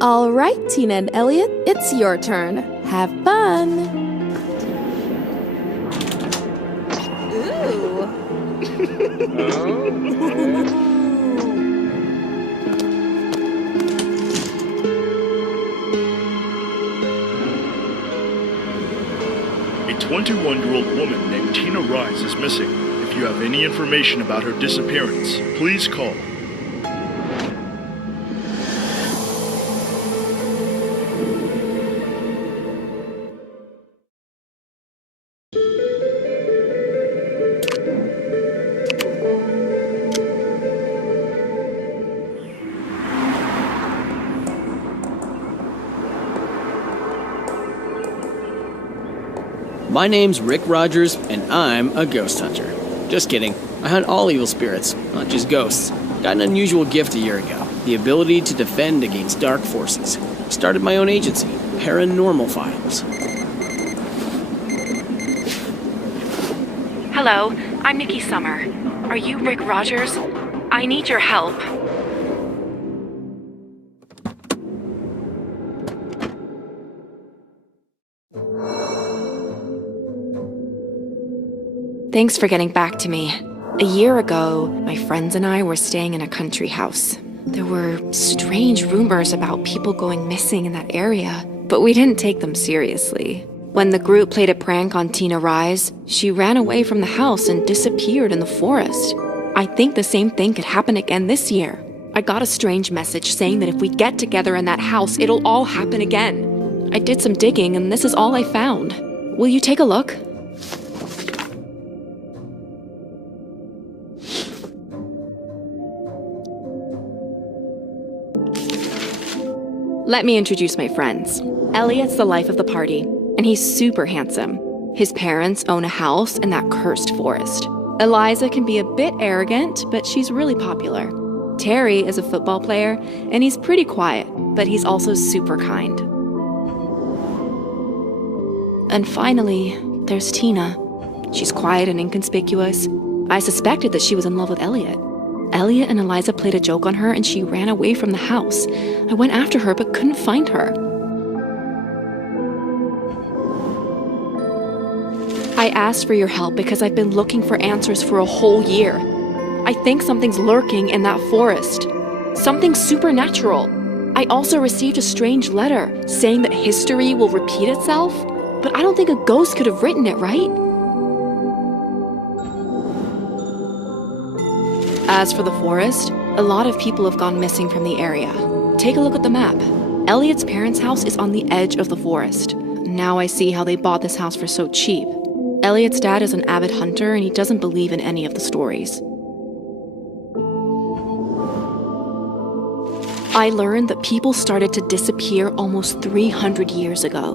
All right, Tina and Elliot, it's your turn. Have fun. Ooh. A 21-year-old woman named Tina Rise is missing. If you have any information about her disappearance, please call. My name's Rick Rogers, and I'm a ghost hunter. Just kidding. I hunt all evil spirits, not just ghosts. Got an unusual gift a year ago, the ability to defend against dark forces. Started my own agency, Paranormal Files. Hello, I'm Nikki Summer. Are you Rick Rogers? I need your help. Thanks for getting back to me. A year ago, my friends and I were staying in a country house. There were strange rumors about people going missing in that area, but we didn't take them seriously. When the group played a prank on Tina Rise, she ran away from the house and disappeared in the forest. I think the same thing could happen again this year. I got a strange message saying that if we get together in that house, it'll all happen again. I did some digging, and this is all I found. Will you take a look? Let me introduce my friends. Elliot's the life of the party, and he's super handsome. His parents own a house in that cursed forest. Eliza can be a bit arrogant, but she's really popular. Terry is a football player, and he's pretty quiet, but he's also super kind. And finally, there's Tina. She's quiet and inconspicuous. I suspected that she was in love with Elliot. Elliot and Eliza played a joke on her and she ran away from the house. I went after her but couldn't find her. I asked for your help because I've been looking for answers for a whole year. I think something's lurking in that forest. Something supernatural. I also received a strange letter saying that history will repeat itself, but I don't think a ghost could have written it, right? As for the forest, a lot of people have gone missing from the area. Take a look at the map. Elliot's parents' house is on the edge of the forest. Now I see how they bought this house for so cheap. Elliot's dad is an avid hunter and he doesn't believe in any of the stories. I learned that people started to disappear almost 300 years ago.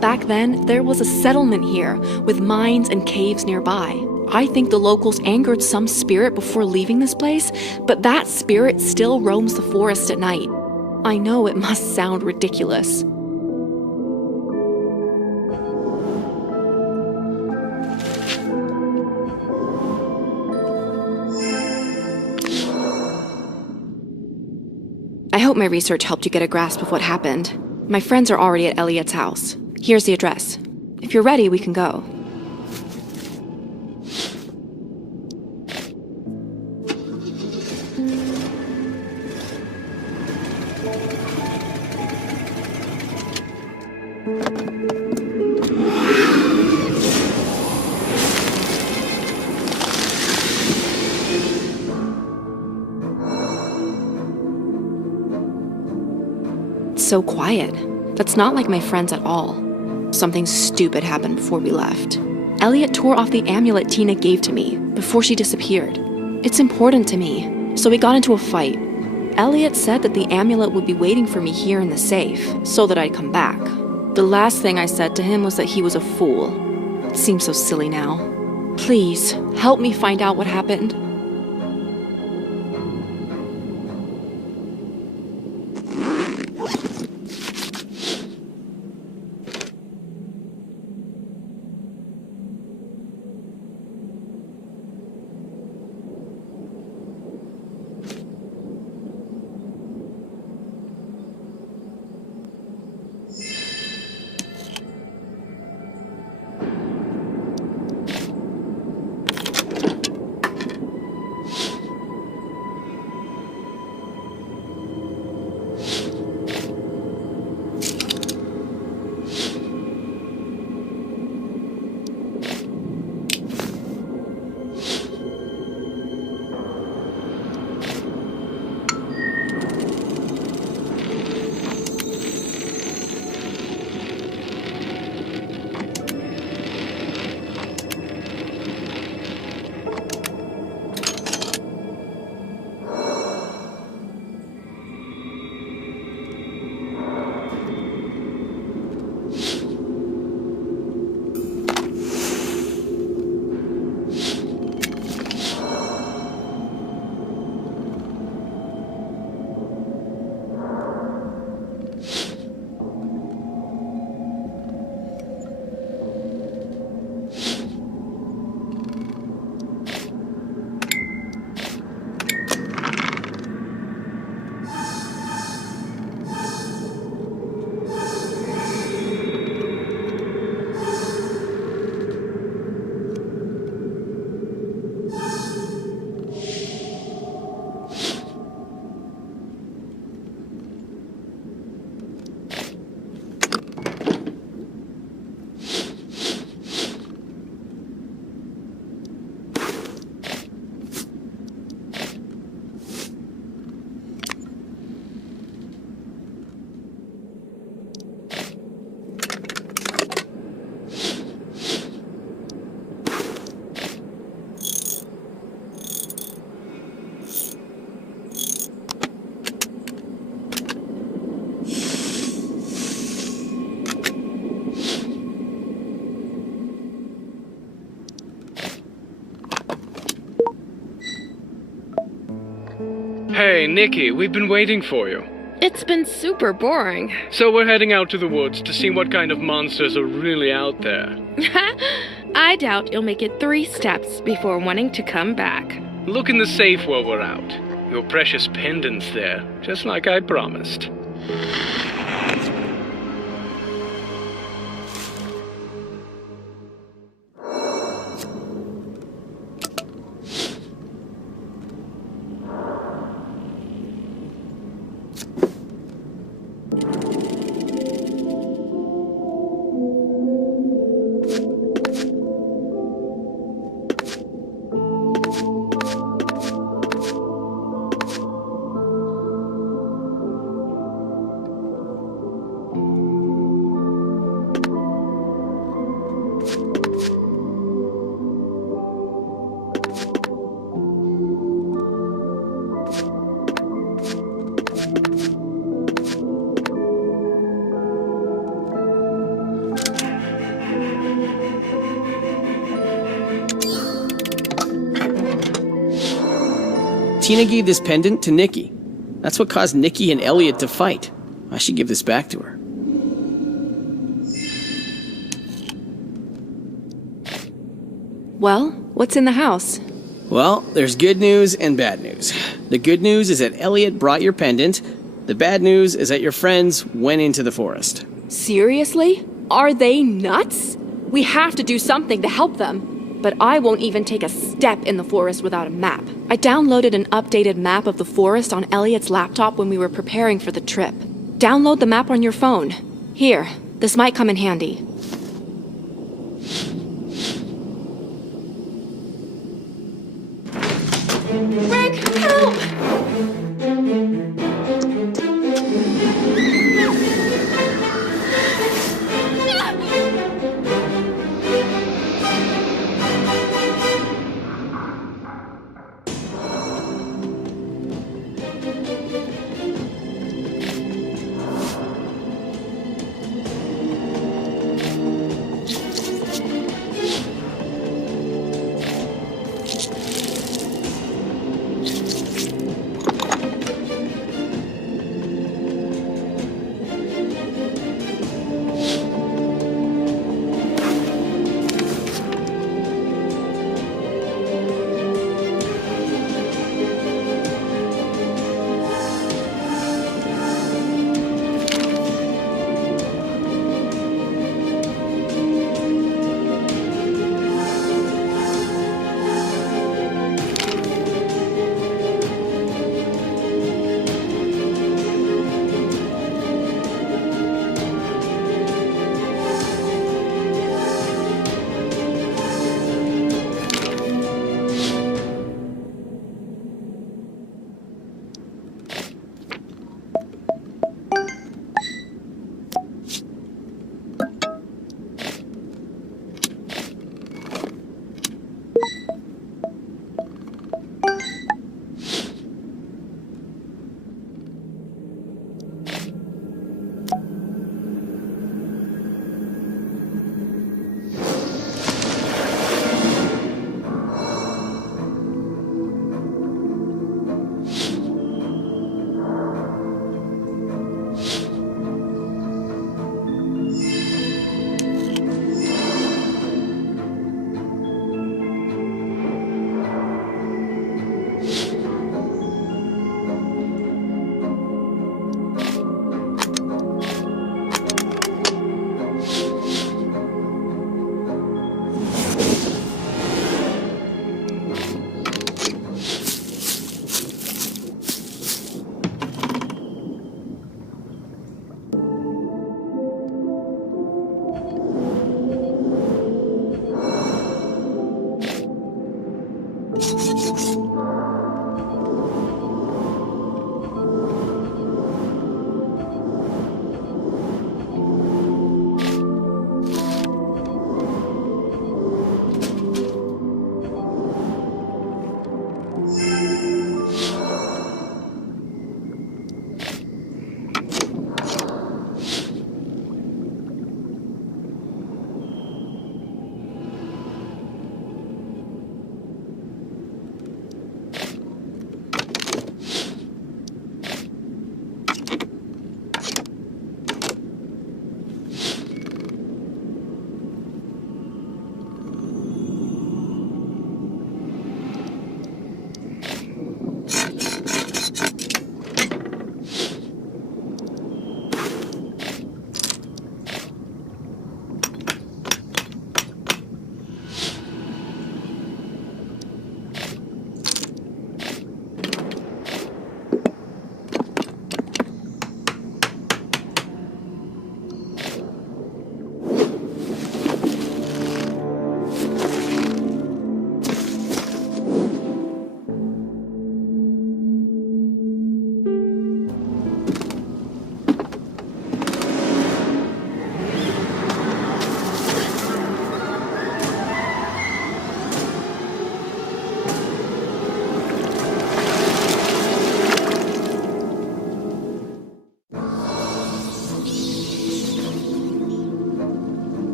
Back then, there was a settlement here with mines and caves nearby. I think the locals angered some spirit before leaving this place, but that spirit still roams the forest at night. I know it must sound ridiculous. I hope my research helped you get a grasp of what happened. My friends are already at Elliot's house. Here's the address. If you're ready, we can go. It's so quiet. That's not like my friends at all. Something stupid happened before we left. Elliot tore off the amulet Tina gave to me before she disappeared. It's important to me, so we got into a fight. Elliot said that the amulet would be waiting for me here in the safe, so that I'd come back. The last thing I said to him was that he was a fool. It seems so silly now. Please, help me find out what happened. Hey, Nikki, we've been waiting for you. It's been super boring. So we're heading out to the woods to see what kind of monsters are really out there. I doubt you'll make it 3 steps before wanting to come back. Look in the safe while we're out. Your precious pendant's there, just like I promised. Tina gave this pendant to Nikki. That's what caused Nikki and Elliot to fight. I should give this back to her. Well, what's in the house? Well, there's good news and bad news. The good news is that Elliot brought your pendant. The bad news is that your friends went into the forest. Seriously? Are they nuts? We have to do something to help them. But I won't even take a step in the forest without a map. I downloaded an updated map of the forest on Elliot's laptop when we were preparing for the trip. Download the map on your phone. Here, this might come in handy. Rick, help!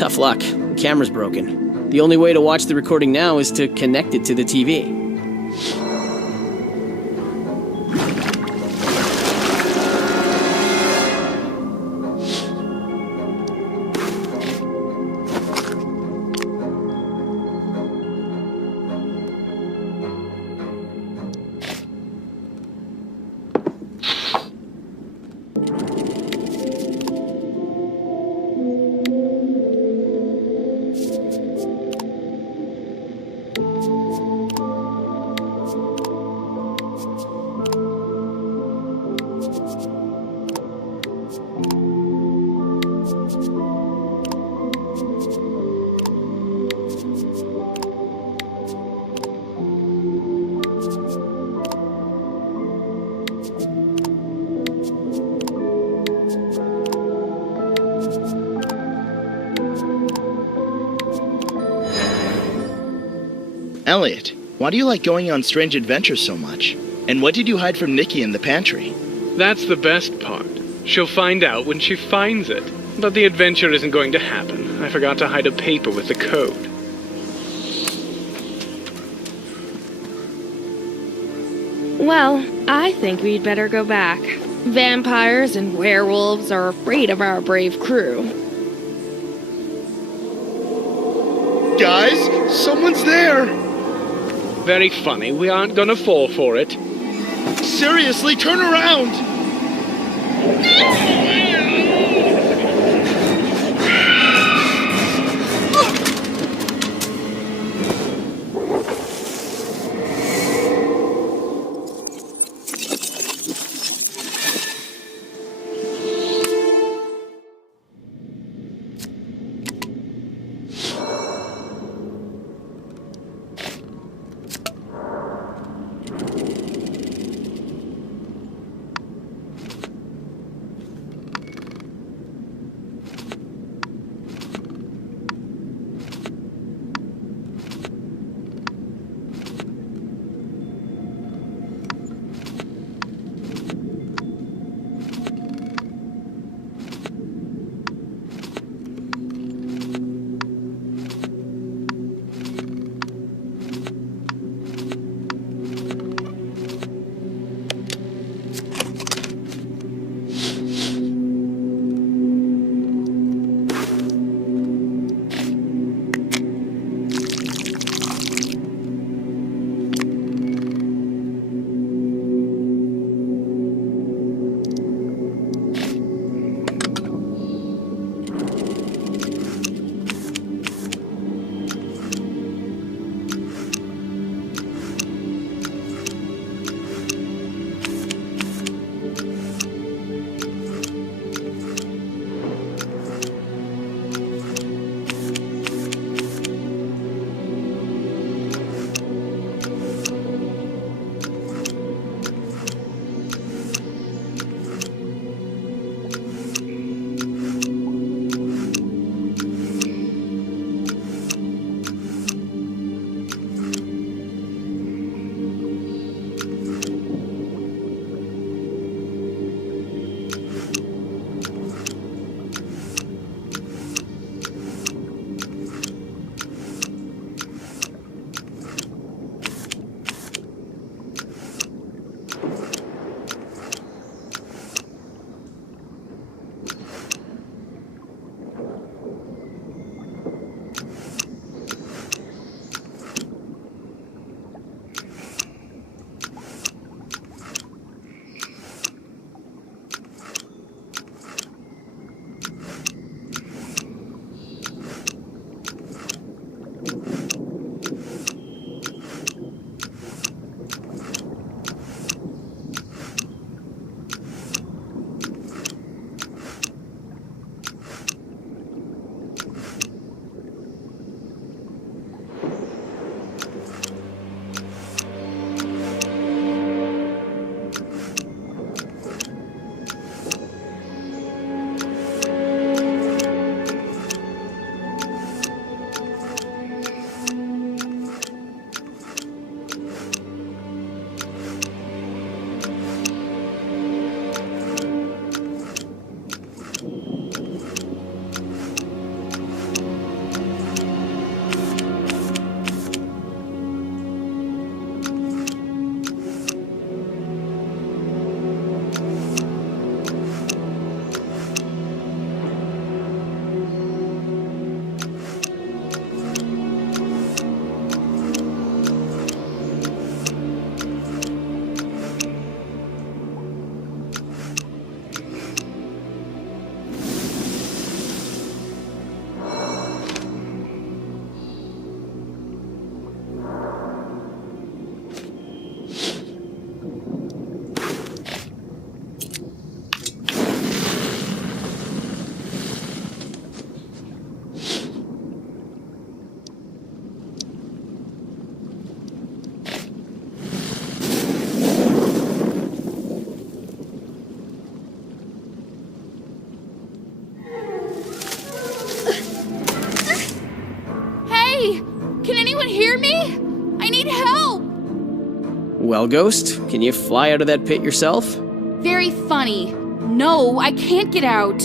Tough luck. The camera's broken. The only way to watch the recording now is to connect it to the TV. Elliot, why do you like going on strange adventures so much? And what did you hide from Nikki in the pantry? That's the best part. She'll find out when she finds it. But the adventure isn't going to happen. I forgot to hide a paper with the code. Well, I think we'd better go back. Vampires and werewolves are afraid of our brave crew. Guys, someone's there! Very funny. We aren't gonna fall for it. Seriously, turn around! Well, Ghost, can you fly out of that pit yourself? Very funny. No, I can't get out.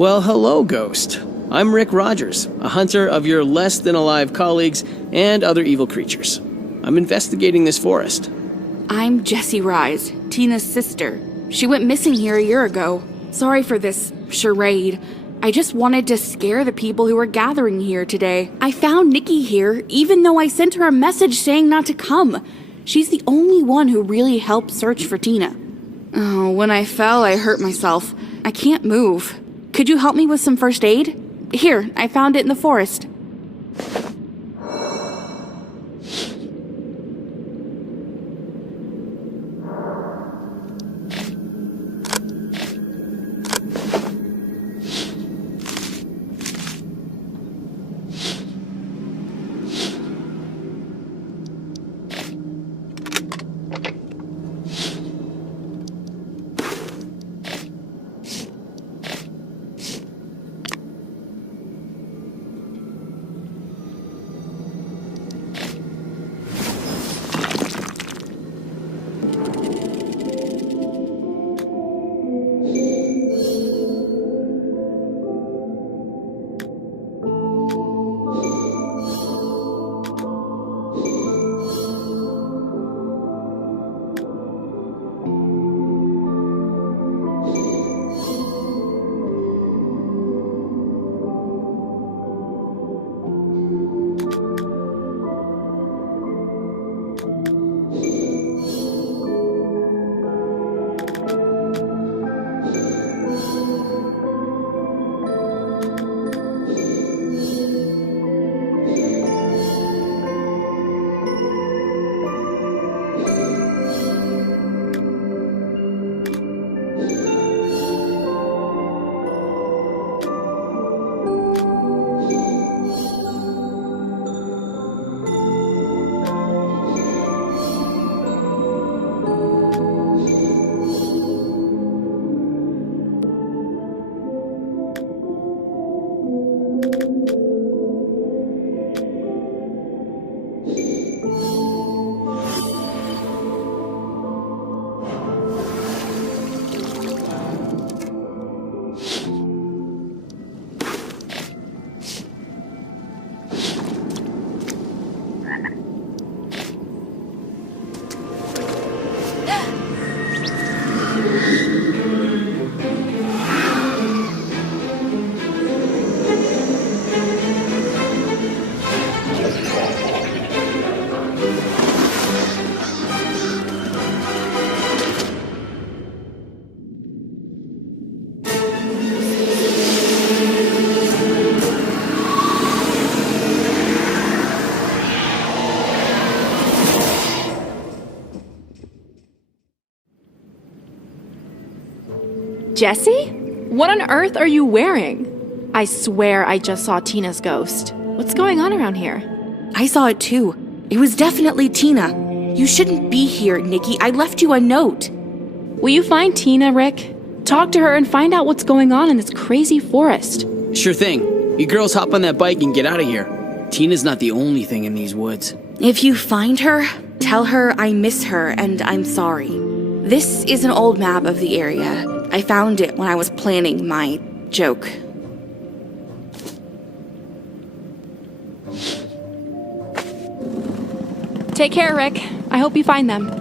Well, hello, Ghost. I'm Rick Rogers, a hunter of your less-than-alive colleagues and other evil creatures. I'm investigating this forest. I'm Jessie Rise, Tina's sister. She went missing here a year ago. Sorry for this charade. I just wanted to scare the people who were gathering here today. I found Nikki here, even though I sent her a message saying not to come. She's the only one who really helped search for Tina. Oh, when I fell, I hurt myself. I can't move. Could you help me with some first aid? Here, I found it in the forest. Jesse? What on earth are you wearing? I swear I just saw Tina's ghost. What's going on around here? I saw it too. It was definitely Tina. You shouldn't be here, Nikki. I left you a note. Will you find Tina, Rick? Talk to her and find out what's going on in this crazy forest. Sure thing. You girls hop on that bike and get out of here. Tina's not the only thing in these woods. If you find her, tell her I miss her and I'm sorry. This is an old map of the area. I found it when I was planning my joke. Take care, Rick. I hope you find them.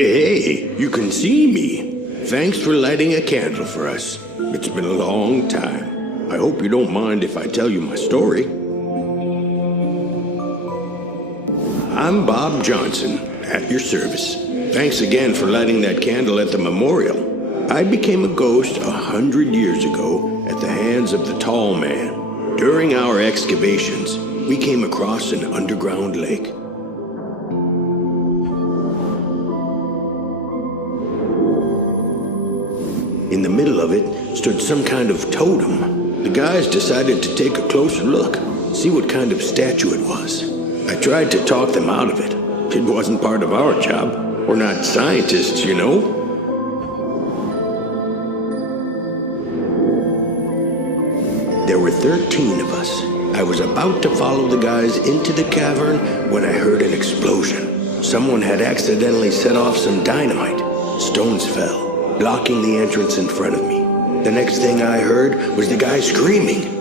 Hey, you can see me. Thanks for lighting a candle for us. It's been a long time. I hope you don't mind if I tell you my story. I'm Bob Johnson, at your service. Thanks again for lighting that candle at the memorial. I became a ghost 100 years ago at the hands of the Tall Man. During our excavations, we came across an underground lake. In the middle of it stood some kind of totem. The guys decided to take a closer look, see what kind of statue it was. I tried to talk them out of it. It wasn't part of our job. We're not scientists, you know. There were 13 of us. I was about to follow the guys into the cavern when I heard an explosion. Someone had accidentally set off some dynamite. Stones fell, blocking the entrance in front of me. The next thing I heard was the guy screaming.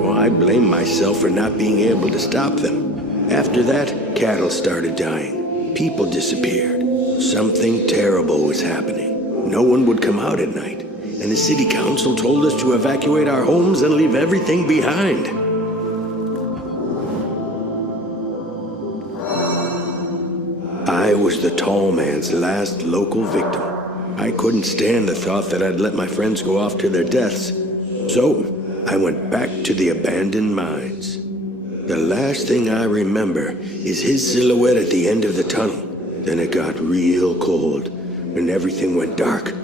Well, I blame myself for not being able to stop them. After that, cattle started dying. People disappeared. Something terrible was happening. No one would come out at night, and the city council told us to evacuate our homes and leave everything behind. I was the Tall Man's last local victim. I couldn't stand the thought that I'd let my friends go off to their deaths, so I went back to the abandoned mines. The last thing I remember is his silhouette at the end of the tunnel. Then it got real cold, and everything went dark.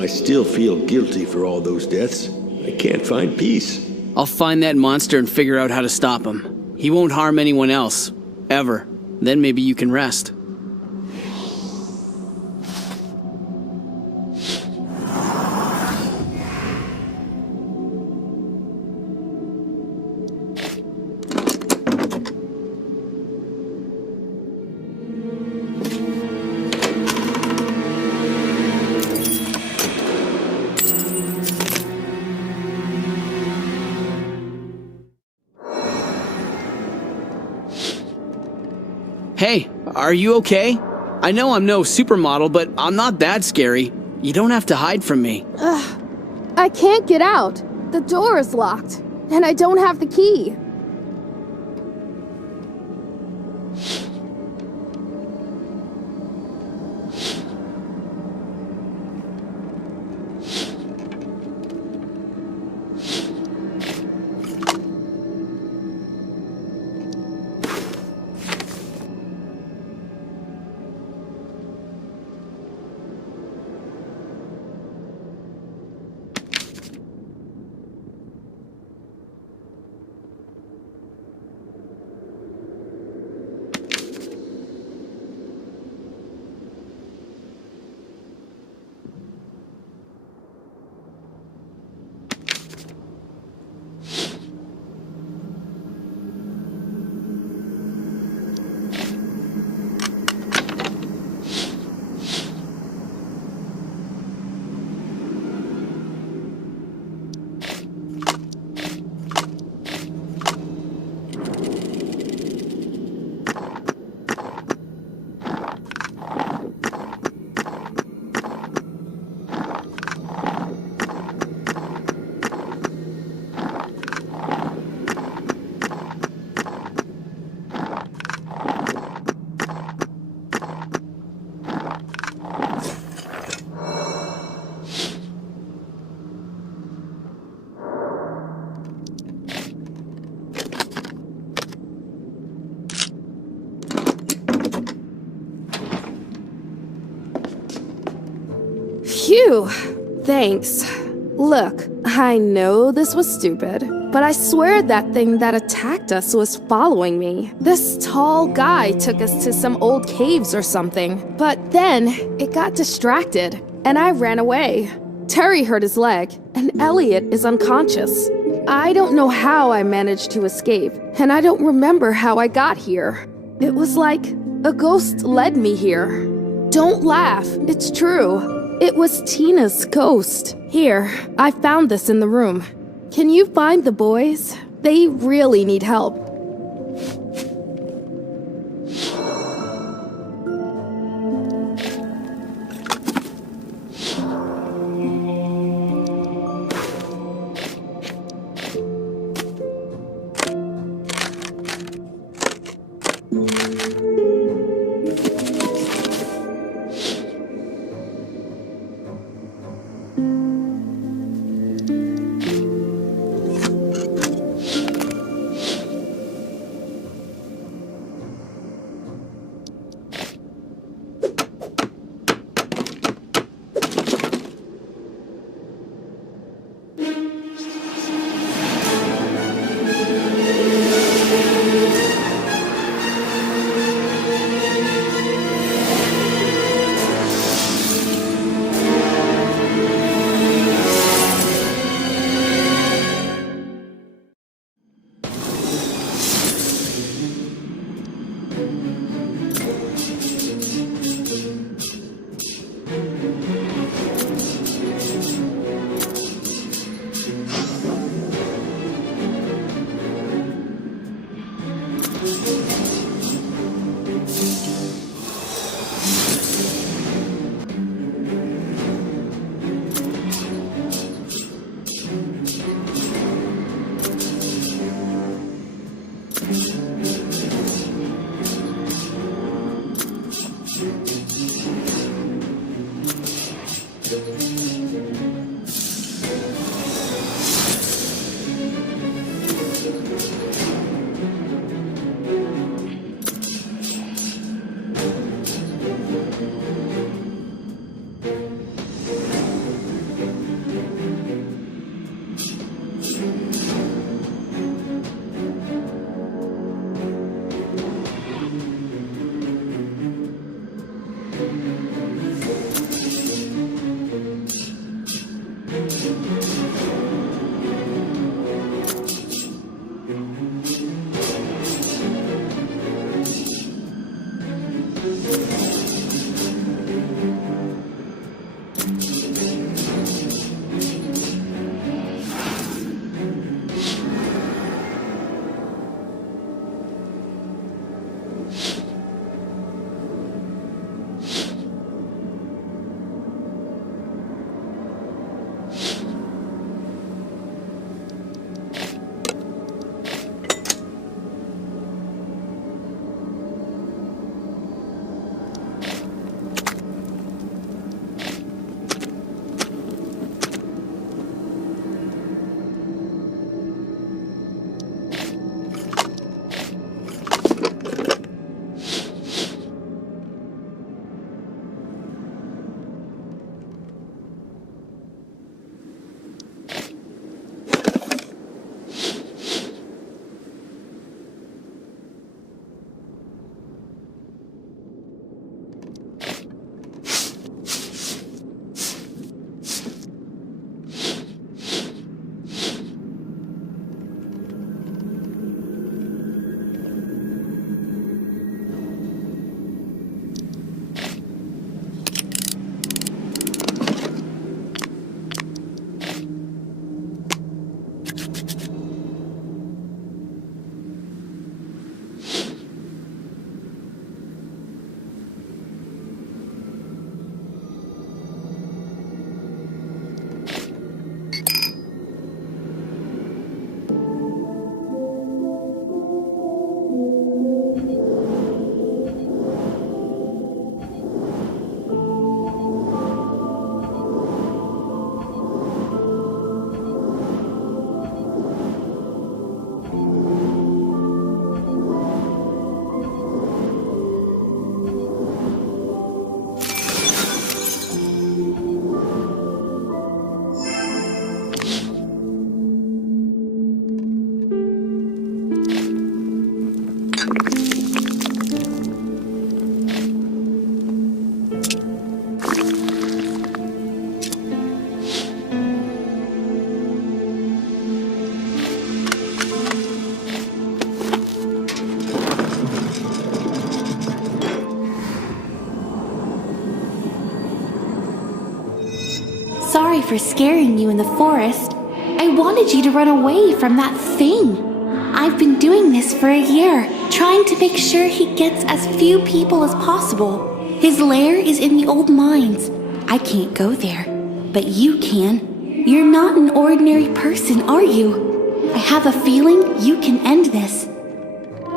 I still feel guilty for all those deaths. I can't find peace. I'll find that monster and figure out how to stop him. He won't harm anyone else. Ever. Then maybe you can rest. Hey, are you okay? I know I'm no supermodel, but I'm not that scary. You don't have to hide from me. I can't get out. The door is locked, and I don't have the key. Phew, thanks. Look, I know this was stupid, but I swear that thing that attacked us was following me. This tall guy took us to some old caves or something, but then it got distracted, and I ran away. Terry hurt his leg, and Elliot is unconscious. I don't know how I managed to escape, and I don't remember how I got here. It was like a ghost led me here. Don't laugh, it's true. It was Tina's ghost. Here, I found this in the room. Can you find the boys? They really need help. sorry for scaring you in the forest. I wanted you to run away from that thing. I've been doing this for a year, trying to make sure he gets as few people as possible. His lair is in the old mines. I can't go there, but you can. You're not an ordinary person, are you? I have a feeling you can end this.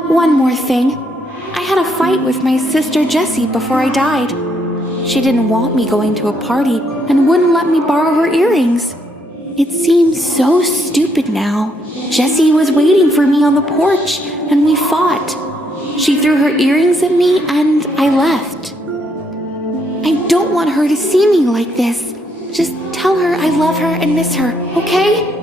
One more thing. I had a fight with my sister Jessie before I died. She didn't want me going to a party and wouldn't let me borrow her earrings. It seems so stupid now. Jessie was waiting for me on the porch and we fought. She threw her earrings at me and I left. I don't want her to see me like this. Just tell her I love her and miss her, okay?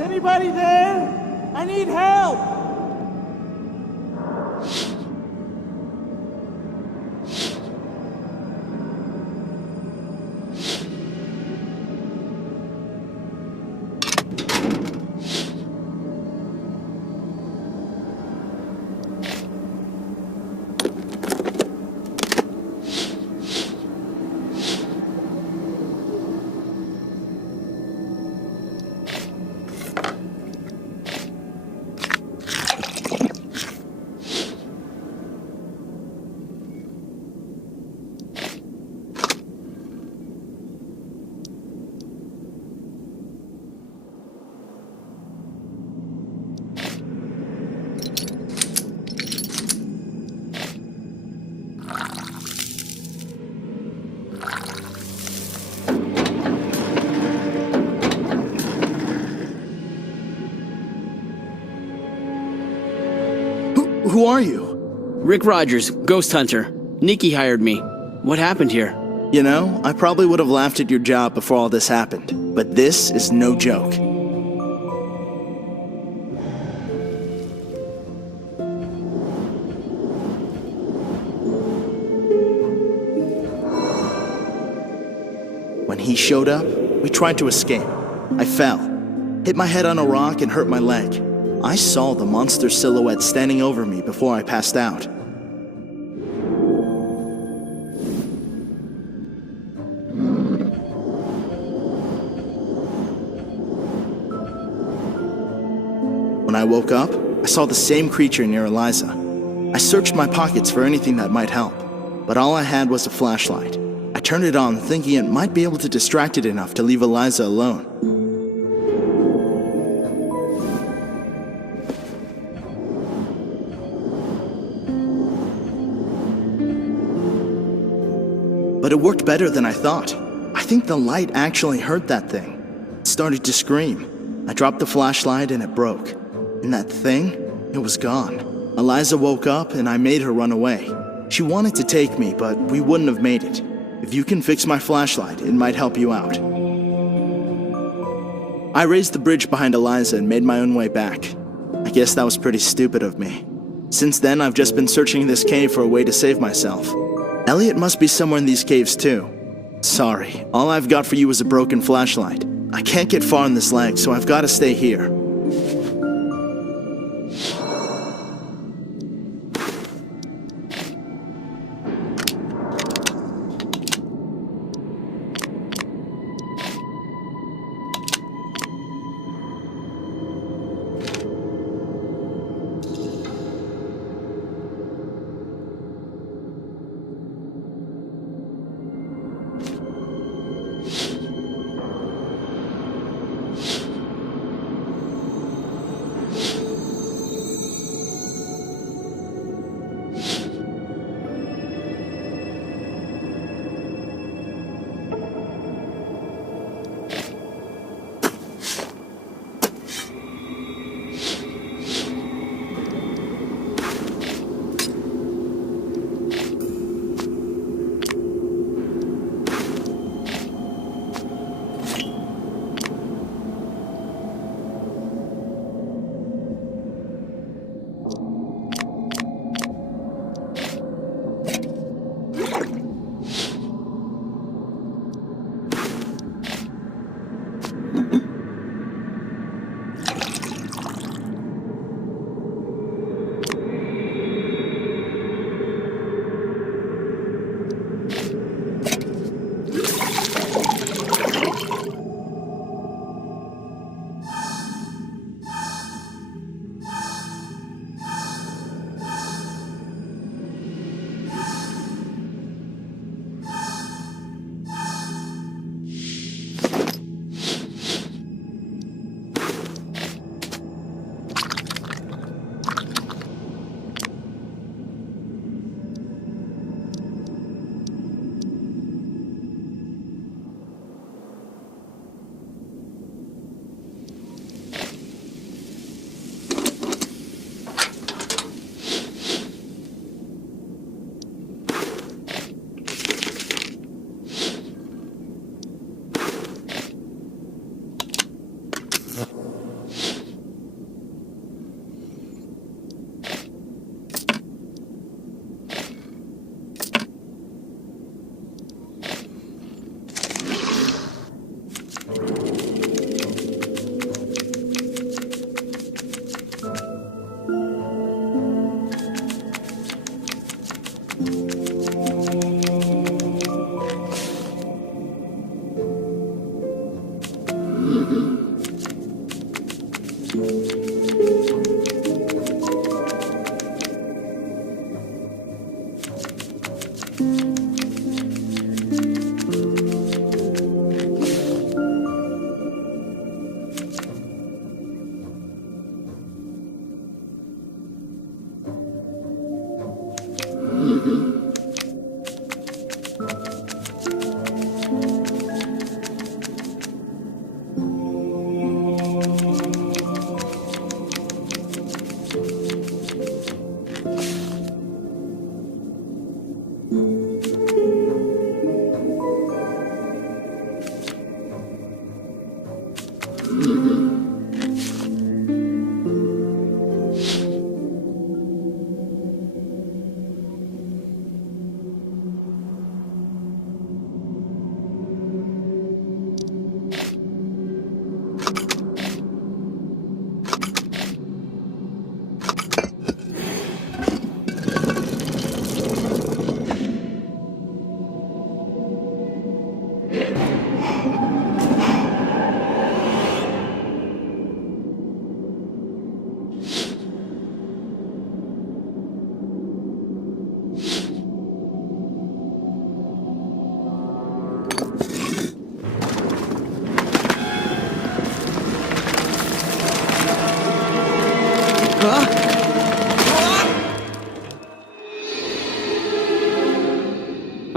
Anybody there? I need help! Who are you? Rick Rogers, ghost hunter. Nikki hired me. What happened here? You know, I probably would have laughed at your job before all this happened, but this is no joke. When he showed up, we tried to escape. I fell, hit my head on a rock and hurt my leg. I saw the monster silhouette standing over me before I passed out. When I woke up, I saw the same creature near Eliza. I searched my pockets for anything that might help, but all I had was a flashlight. I turned it on thinking it might be able to distract it enough to leave Eliza alone. But it worked better than I thought. I think the light actually hurt that thing. It started to scream. I dropped the flashlight and it broke. And that thing, it was gone. Eliza woke up and I made her run away. She wanted to take me, but we wouldn't have made it. If you can fix my flashlight, it might help you out. I raised the bridge behind Eliza and made my own way back. I guess that was pretty stupid of me. Since then, I've just been searching this cave for a way to save myself. Elliot must be somewhere in these caves too. Sorry, all I've got for you is a broken flashlight. I can't get far on this leg, so I've got to stay here.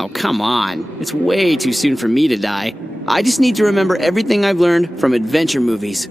Oh, come on. It's way too soon for me to die. I just need to remember everything I've learned from adventure movies.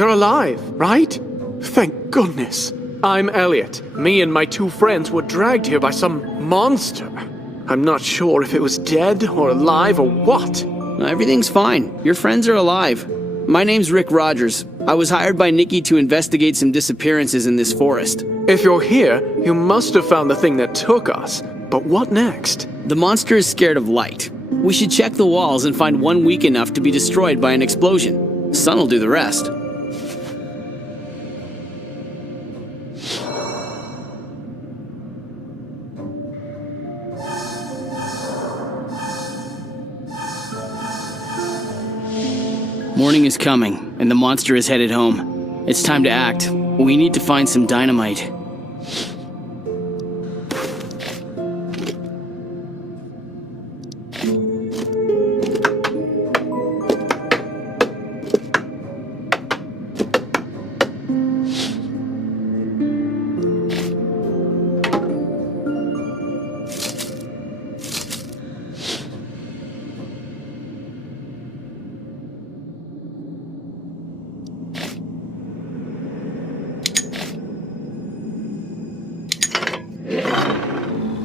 you're alive, right? Thank goodness. I'm Elliot. Me and my 2 friends were dragged here by some monster. I'm not sure if it was dead or alive or what. Everything's fine. Your friends are alive. My name's Rick Rogers. I was hired by Nikki to investigate some disappearances in this forest. If you're here, you must have found the thing that took us. But what next? The monster is scared of light. We should check the walls and find one weak enough to be destroyed by an explosion. The sun will do the rest. Morning is coming, and the monster is headed home. It's time to act. We need to find some dynamite.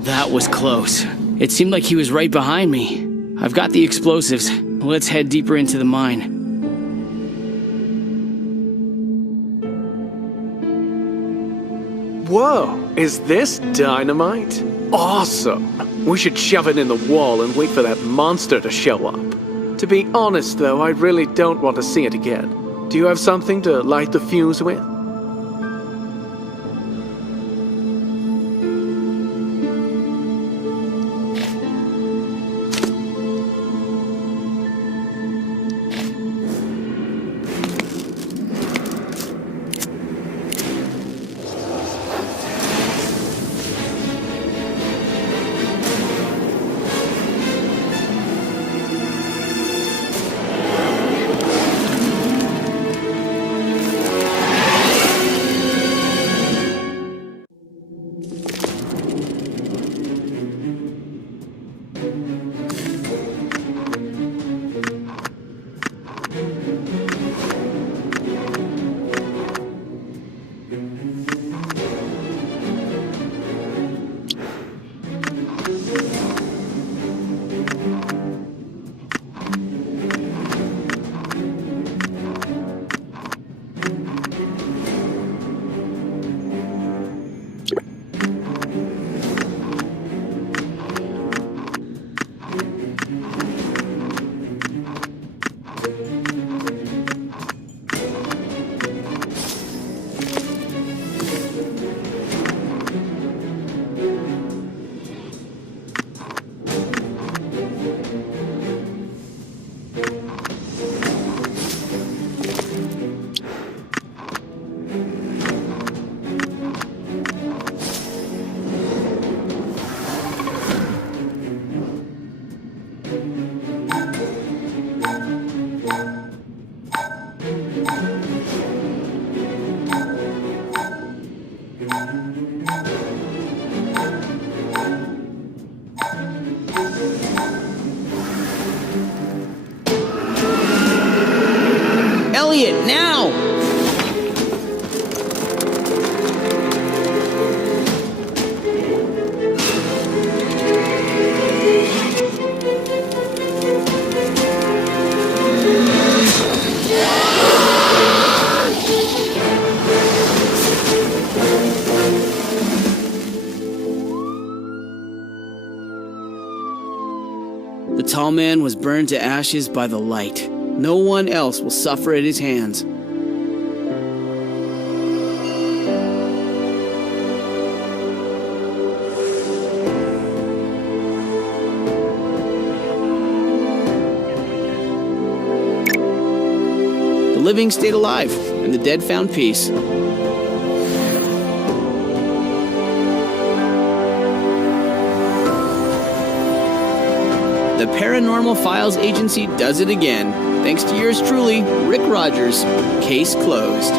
That was close. It seemed like he was right behind me. I've got the explosives. Let's head deeper into the mine. Whoa, is this dynamite? Awesome! We should shove it in the wall and wait for that monster to show up. To be honest though, I really don't want to see it again. Do you have something to light the fuse with? Elliot, now! The tall man was burned to ashes by the light. No one else will suffer at his hands. The living stayed alive, and the dead found peace. The Paranormal Files Agency does it again. Thanks to yours truly, Rick Rogers. Case closed.